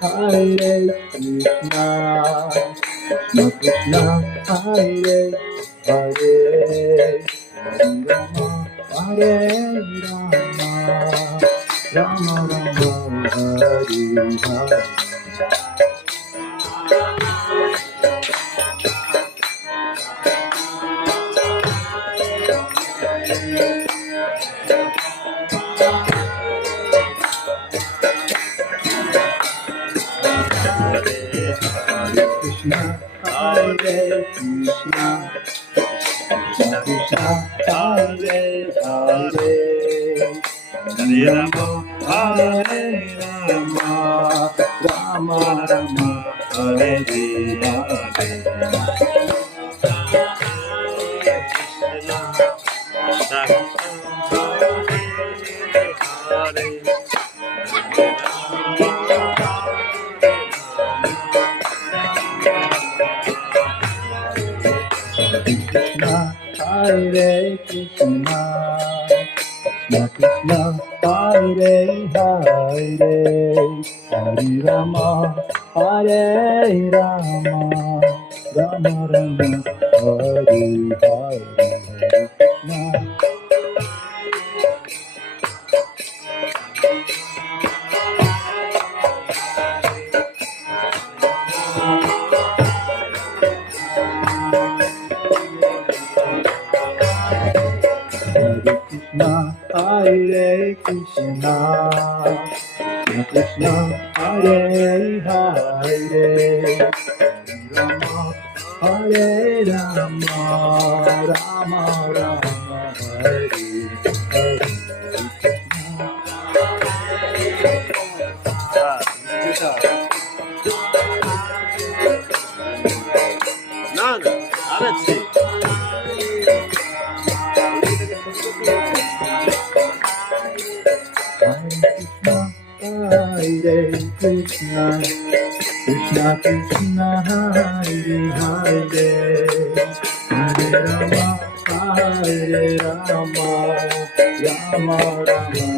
Hare Krishna, Krishna Krishna, Hare Hare, Rama Hare Rama, Rama Rama Hare Hare. Krishna, Hare Krishna, Krishna Krishna, Hare Hare, Hare Rama, Hare Rama, Rama Rama, Hare Hare. Krishna, Hare Krishna, Krishna Krishna, Hare Hare, Hare Rama, Hare Rama, Rama Rama, Hare Hare. Krishna. Hare Krishna, Krishna Krishna, Hare Hare, Rama, Hare Rama, Rama Rama, Hare Hare. Hare Krishna, Krishna Krishna, Hare Hare, Hare Rama, Hare Rama, Rama Rama,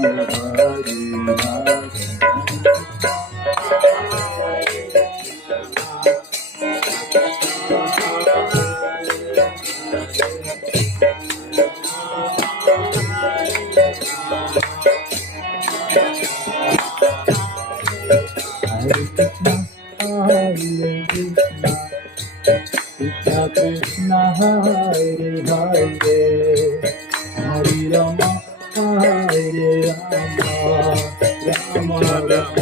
Hare Krishna Krishna, Hare Hare, Hare Rama, Hare Rama, Rama Rama.